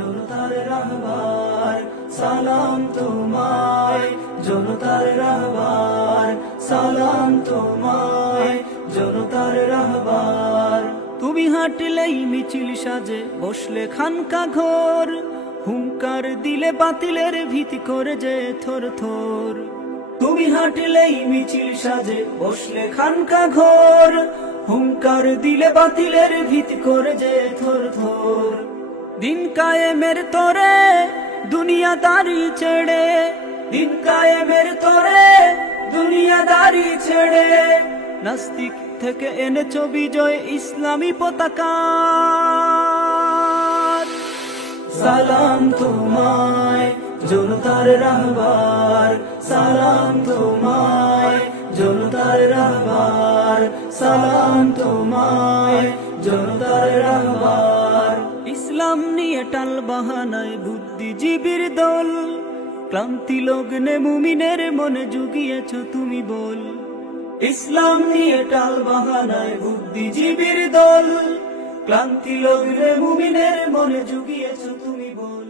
রাহবার, সালাম তোমায়। জনতার রাহবার, সালাম তোমায়। জনতার রাহবার। তুমি হাঁটলেই মিছিল সাজে, বসলে খানকা ঘর। হুঙ্কার দিলে বাতিলের ভীতি করে যে থর থর। তুমি হাঁটলেই মিছিল সাজে, বসলে খানকা ঘর। হুঙ্কার দিলে বাতিলের ভীতি করে যে থর থর। দিন কায়েমের তোরে দুনিয়া দুনিয়াদারি ছেড়ে। দিন কায়েমের তোরে দুনিয়াদারি ছেড়ে। নাস্তিক থেকে এনেছো বিজয় ইসলামী পতাকা। সালাম তোমায় জনতার রাহবার। সালাম তোমায় জনতার রাহবার। সালাম তোমায় জনতার রাহবার। ইসলাম নিয়ে টাল বাহানায় বুদ্ধিজীবীর দল। ক্লান্তি লগ্নে মুমিনের মনে জুগিয়েছ তুমি বল। ইসলাম নিয়ে টাল বাহানায় বুদ্ধিজীবীর দল। ক্লান্তি লগ্নে মুমিনের মনে জুগিয়েছ তুমি বল।